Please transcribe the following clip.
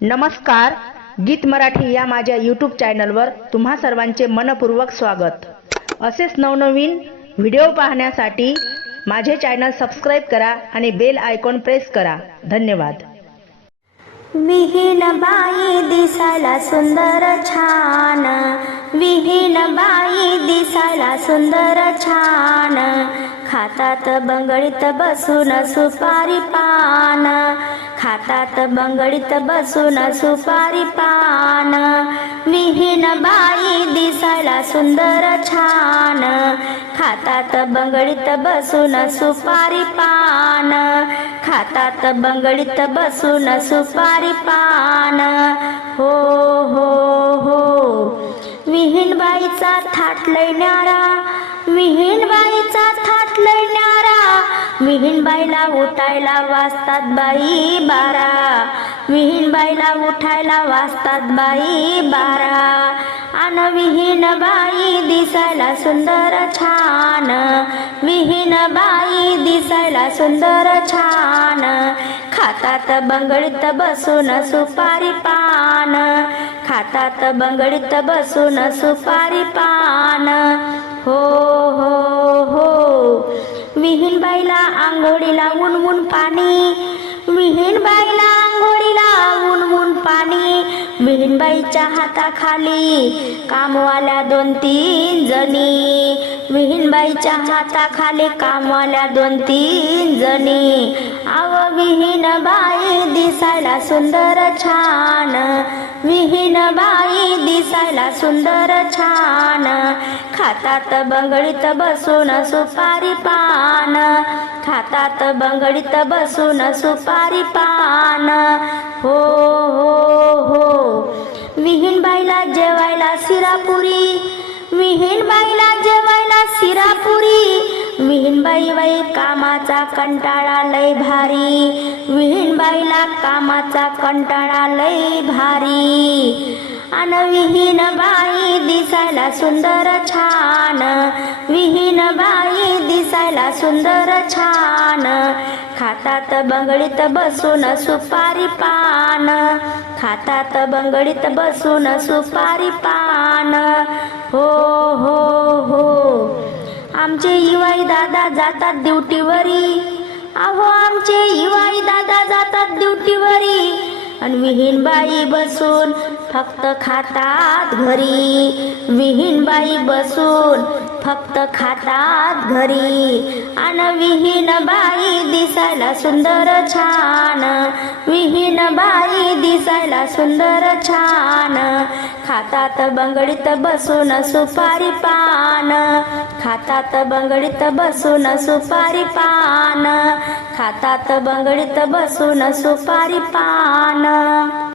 नमस्कार गीत मराठी या माझ्या यूट्यूब चॅनलवर तुम्हा सर्वांचे मनपूर्वक स्वागत. असेच नवनवीन व्हिडिओ पाहण्यासाठी माझे चॅनल सबस्क्राईब करा आणि बेल आयकॉन प्रेस करा. धन्यवाद. विहीन बाई दिसायला सुंदर छान. विहीन बाई दिसायला सुंदर छान. खातात बंगळीत बसून सुपारी पान. खातात बंगडीत बसून सुपारी पान. विहीन बाई दिसायला सुंदर छान. खातात बंगडीत बसून सुपारी पान. खातात बंगडीत बसून सुपारी पान. हो हो हो. विहीनबाईचा थाट लय न्यारा. विहीनबाईचा थाट लय विहीन विहीनबाईला उठायला वाजतात बाई बारा. विहीनबाईला उठायला वाजतात बाई बारा. अन विहीन बाई दिसायला सुंदर छान. विहीन बाई दिसायला सुंदर छान. खातात बंगडीत बसून सुपारी पान. खातात बंगडीत बसून सुपारी पान. हो हो. आंघोळीला उनवून पाणी. विहीन बाईला आंघोळीला उनवून पाणी. विहीनबाईच्या हाताखाली कामवाल्या दोन तीन जणी. विहीनबाईच्या हाताखाली कामवाल्या दोन तीन जणी. आव विहीन बाई दिसायला सुंदर छान. विहीन बाई दिसायला सुंदर छान. खातात बंगळीत बसून सुपारी पान. खातात बंगडीत बसून सुपारी पान. हो हो हो. विहीन बाईला जेवायला सिरापुरी विहीन बाईला जेवायला सिरापुरी विहीन बाई बाई कामाचा कंटाळा लय भारी. विहीन बाईला कामाचा कंटाळा लय भारी. अन विहीन बाई दिसायला सुंदर छान. विहीन बाई दिसायला सुंदर छान. खातात बंगडीत बसून सुपारी पान. खातात बंगडीत बसून सुपारी पान. हो हो हो. आमचे इवाई दादा जातात ड्युटीवरी. अहो आमचे इवाई दादा जातात ड्युटीवरी. आणि विहीनबाई बसून फक्त खातात घरी. विहीनबाई बसून फक्त खातात घरी. आणि विहीन बाई दिसायला सुंदर छान. विहीन बाई दिसायला सुंदर छान. खातात बंगडीत बसून सुपारी पान. खातात बंगडीत बसून सुपारी पान. खातात बंगडीत बसून सुपारी पान.